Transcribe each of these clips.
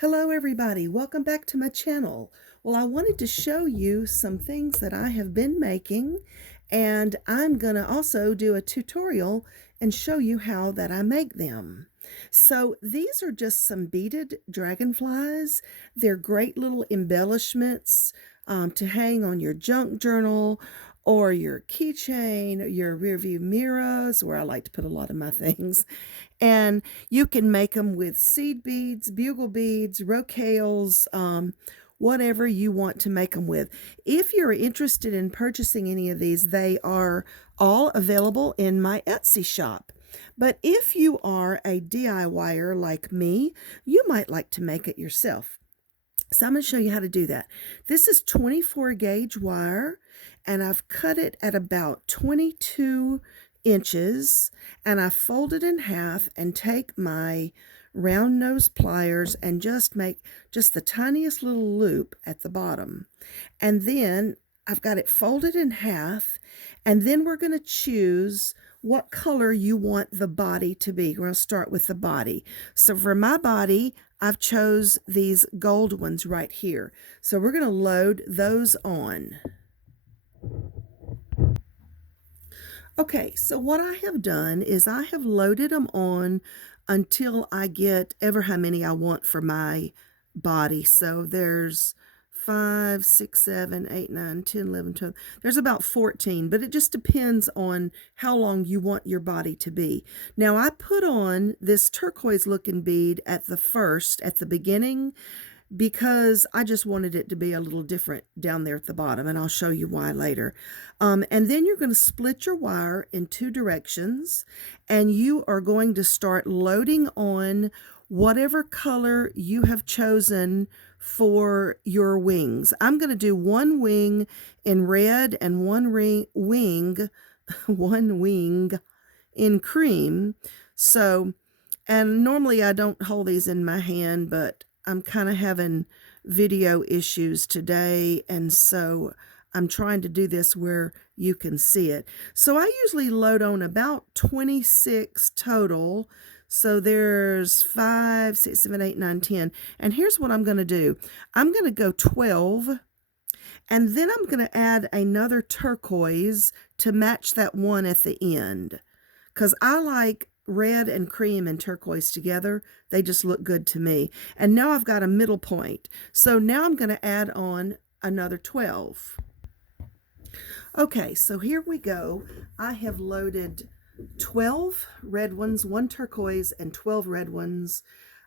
Hello everybody, welcome back to my channel. Well, I wanted to show you some things that I have been making, and I'm gonna also do a tutorial and show you how that I make them. So these are just some beaded dragonflies. They're great little embellishments to hang on your junk journal or your keychain, your rear view mirrors, where I like to put a lot of my things. And you can make them with seed beads, bugle beads, rocailles, whatever you want to make them with. If you're interested in purchasing any of these, they are all available in my Etsy shop. But if you are a DIYer like me, you might like to make it yourself. So I'm going to show you how to do that. This is 24 gauge wire, and I've cut it at about 22 inches, and I fold it in half and take my round nose pliers and just make just the tiniest little loop at the bottom. And then I've got it folded in half, and then we're going to choose what color you want the body to be. We're going to start with the body. So for my body, I've chose these gold ones right here. So we're going to load those on. Okay, so what I have done is I have loaded them on until I get ever how many I want for my body. So there's 5, 6, 7, 8, 9, 10, 11, 12. There's about 14, but it just depends on how long you want your body to be. Now I put on this turquoise looking bead at the beginning, because I just wanted it to be a little different down there at the bottom, and I'll show you why later. And then you're going to split your wire in two directions, and you are going to start loading on whatever color you have chosen for your wings. I'm going to do one wing in red and one wing in cream. So, and normally I don't hold these in my hand, but I'm kind of having video issues today, and so I'm trying to do this where you can see it. So I usually load on about 26 total. So there's 5, 6, 7, 8, 9, 10. And here's what I'm going to do. I'm going to go 12, and then I'm going to add another turquoise to match that one at the end, because I like red and cream and turquoise together. They just look good to me. And now I've got a middle point. So now I'm going to add on another 12. Okay, so here we go. I have loaded 12 red ones, one turquoise, and 12 red ones.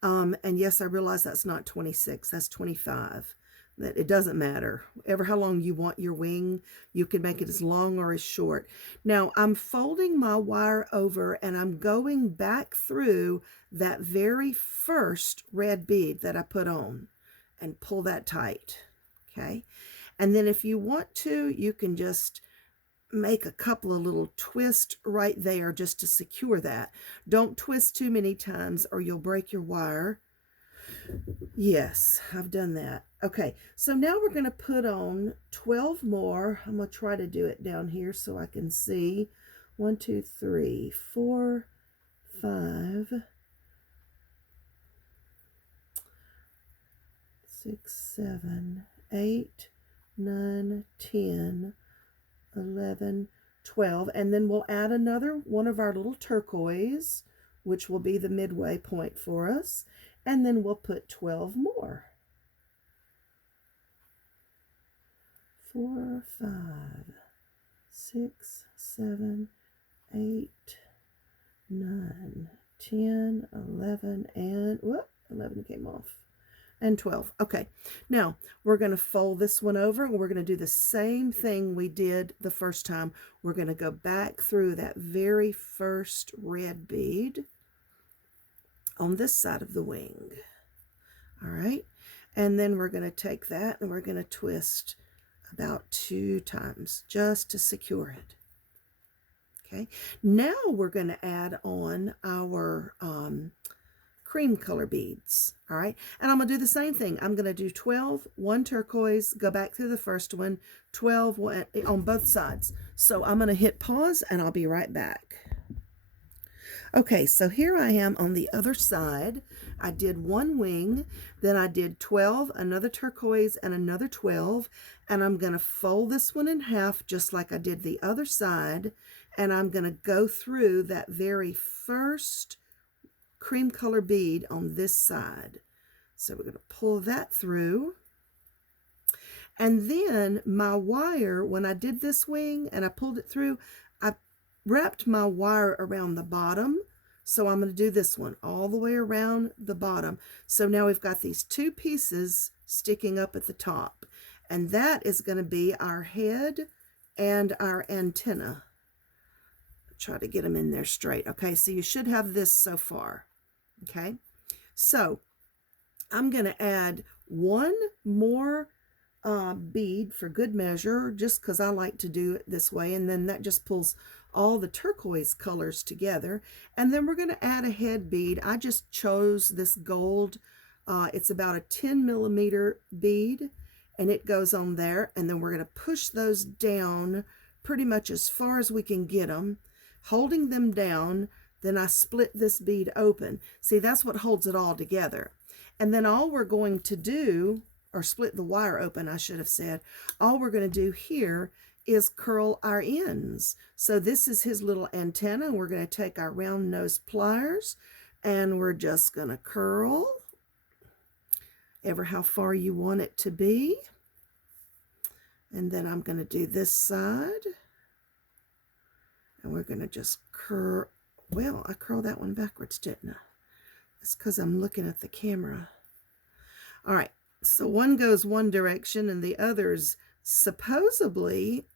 And yes, I realize that's not 26, that's 25. That it doesn't matter. Ever how long you want your wing, you can make it as long or as short. Now I'm folding my wire over, and I'm going back through that very first red bead that I put on and pull that tight. Okay. And then if you want to, you can just make a couple of little twists right there just to secure that. Don't twist too many times or you'll break your wire. Yes, I've done that. Okay, so now we're going to put on 12 more. I'm going to try to do it down here so I can see. 1, 2, 3, 4, 5, 6, 7, 8, 9, 10, 11, 12. And then we'll add another one of our little turquoise, which will be the midway point for us. And then we'll put 12 more. 4, 5, 6, 7, 8, 9, 10, 11, and whoop, 11 came off. And 12. Okay, now we're going to fold this one over, and we're going to do the same thing we did the first time. We're going to go back through that very first red bead on this side of the wing. All right, and then we're going to take that and we're going to twist about 2 times just to secure it. Okay, now we're going to add on our cream color beads. All right, and I'm going to do the same thing. I'm going to do 12, one turquoise, go back through the first one, 12 on both sides. So I'm going to hit pause, and I'll be right back. Okay, so here I am on the other side. I did one wing, then I did 12, another turquoise, and another 12, and I'm going to fold this one in half just like I did the other side, and I'm going to go through that very first cream color bead on this side. So we're going to pull that through. And then my wire, when I did this wing and I pulled it through, I wrapped my wire around the bottom. So I'm going to do this one all the way around the bottom. So now we've got these two pieces sticking up at the top. And that is going to be our head and our antenna. Try to get them in there straight. Okay, so you should have this so far. Okay, so I'm going to add one more bead for good measure, just because I like to do it this way, and then that just pulls all the turquoise colors together. And then we're going to add a head bead. I just chose this gold. It's about a 10 millimeter bead, and it goes on there. And then we're going to push those down pretty much as far as we can get them, holding them down. Then I split this bead open. See, that's what holds it all together. And then all we're going to do, or split the wire open, I should have said, all we're going to do here is curl our ends. So this is his little antenna. We're going to take our round nose pliers and we're just going to curl ever how far you want it to be. And then I'm going to do this side. And we're going to just curl. Well, I curled that one backwards, didn't I? It's because I'm looking at the camera. All right. So one goes one direction and the other's supposedly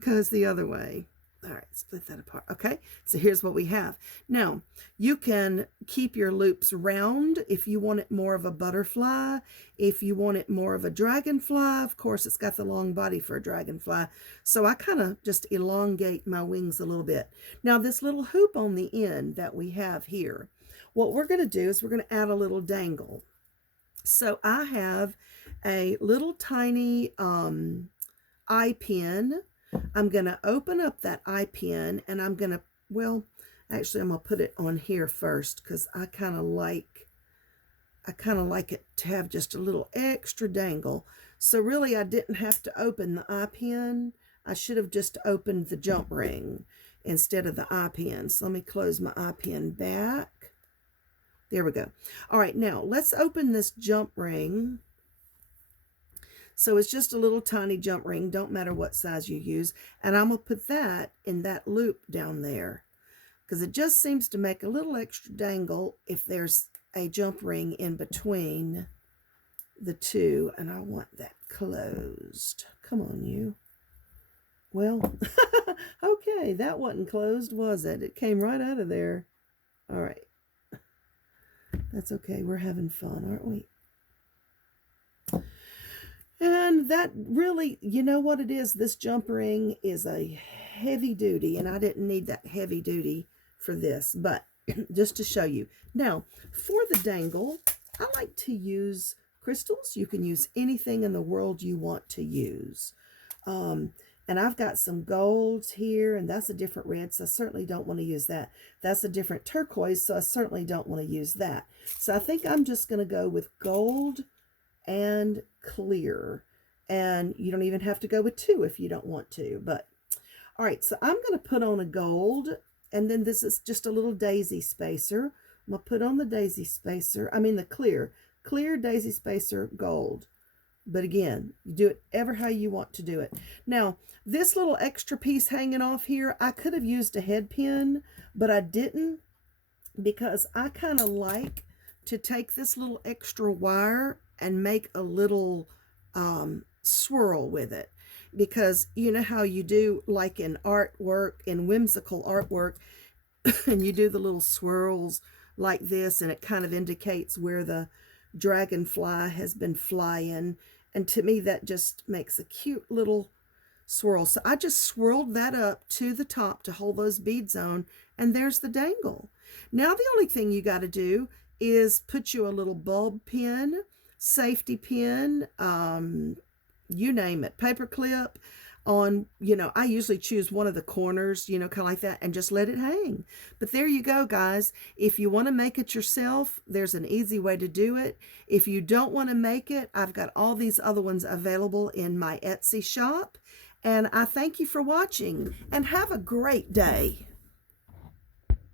goes the other way. All right, split that apart. Okay, so here's what we have. Now, you can keep your loops round if you want it more of a butterfly. If you want it more of a dragonfly, of course, it's got the long body for a dragonfly. So I kind of just elongate my wings a little bit. Now, this little hoop on the end that we have here, what we're going to do is we're going to add a little dangle. So I have a little tiny eye pin. I'm going to open up that eye pin and I'm going to, well, actually I'm going to put it on here first because I kind of like it to have just a little extra dangle. So really I didn't have to open the eye pin. I should have just opened the jump ring instead of the eye pin. So let me close my eye pin back. There we go. All right, now let's open this jump ring. So it's just a little tiny jump ring, don't matter what size you use. And I'm going to put that in that loop down there because it just seems to make a little extra dangle if there's a jump ring in between the two. And I want that closed. Come on, you. Well, okay, that wasn't closed, was it? It came right out of there. All right. That's okay. We're having fun, aren't we? And that really, you know what it is? This jump ring is a heavy duty, and I didn't need that heavy duty for this, but just to show you. Now, for the dangle, I like to use crystals. You can use anything in the world you want to use. And I've got some golds here, and that's a different red, so I certainly don't want to use that. That's a different turquoise, so I certainly don't want to use that. So I think I'm just going to go with gold and clear. And you don't even have to go with two if you don't want to. But, all right, so I'm going to put on a gold, and then this is just a little daisy spacer. I'm going to put on the daisy spacer, the clear daisy spacer gold. But again, you do it ever how you want to do it. Now, this little extra piece hanging off here, I could have used a head pin, but I didn't because I kind of like to take this little extra wire and make a little swirl with it. Because you know how you do like in artwork, in whimsical artwork, and you do the little swirls like this, and it kind of indicates where the dragonfly has been flying. And to me, that just makes a cute little swirl. So I just swirled that up to the top to hold those beads on, and there's the dangle. Now the only thing you got to do is put you a little bulb pin, safety pin, you name it, paper clip, on, you know, I usually choose one of the corners, you know, kind of like that, and just let it hang. But there you go, guys. If you want to make it yourself, there's an easy way to do it. If you don't want to make it, I've got all these other ones available in my Etsy shop. And I thank you for watching, and have a great day.